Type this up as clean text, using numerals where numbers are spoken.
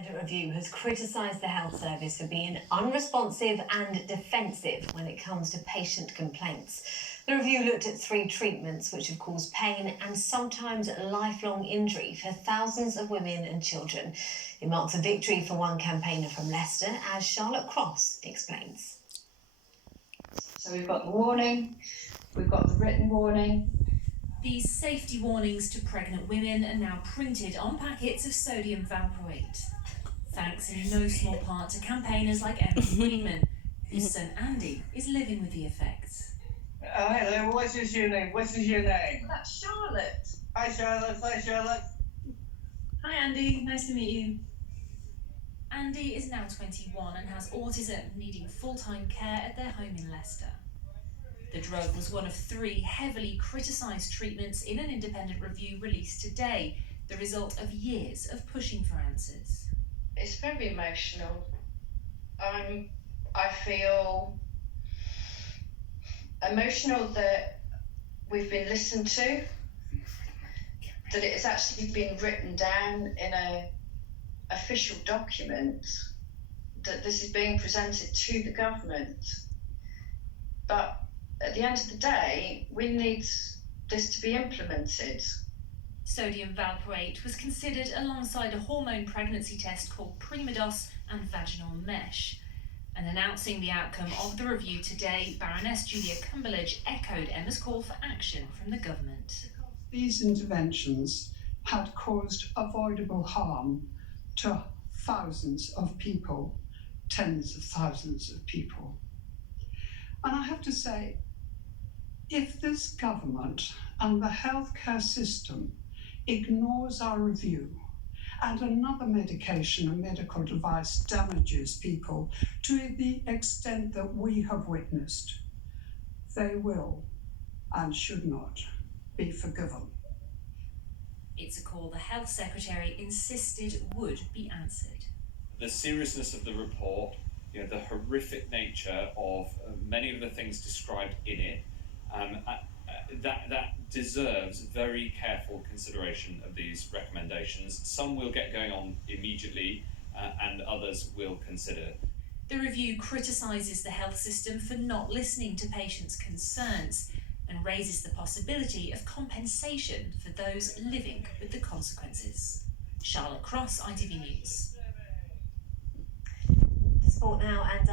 Independent review has criticised the health service for being unresponsive and defensive when it comes to patient complaints. The review looked at 3 treatments which have caused pain and sometimes lifelong injury for thousands of women and children. It marks a victory for one campaigner from Leicester, as Charlotte Cross explains. So we've got the warning, we've got the written warning. These safety warnings to pregnant women are now printed on packets of sodium valproate. Thanks in no small part to campaigners like Emma Friedmann, whose son Andy is living with the effects. Hello, what is your name? What is your name? That's Charlotte. Hi Charlotte, hi Charlotte. Hi Andy, nice to meet you. Andy is now 21 and has autism, needing full-time care at their home in Leicester. The drug was one of 3 heavily criticised treatments in an independent review released today, the result of years of pushing for answers. It's very emotional. I feel emotional that we've been listened to, that it has actually been written down in an official document, that this is being presented to the government. But at the end of the day, we need this to be implemented. Sodium valproate was considered alongside a hormone pregnancy test called Primados and vaginal mesh. And announcing the outcome of the review today, Baroness Cumberlege echoed Emma's call for action from the government. These interventions had caused avoidable harm to thousands of people, tens of thousands of people. And I have to say, if this government and the healthcare system ignores our review and another medication, a medical device, damages people to the extent that we have witnessed, they will and should not be forgiven. It's a call the Health Secretary insisted would be answered. The seriousness of the report, the horrific nature of many of the things described in it, that deserves very careful consideration of these recommendations. Some will get going on immediately and others will consider. The review criticises the health system for not listening to patients' concerns and raises the possibility of compensation for those living with the consequences. Charlotte Cross, ITV News. To sport now, and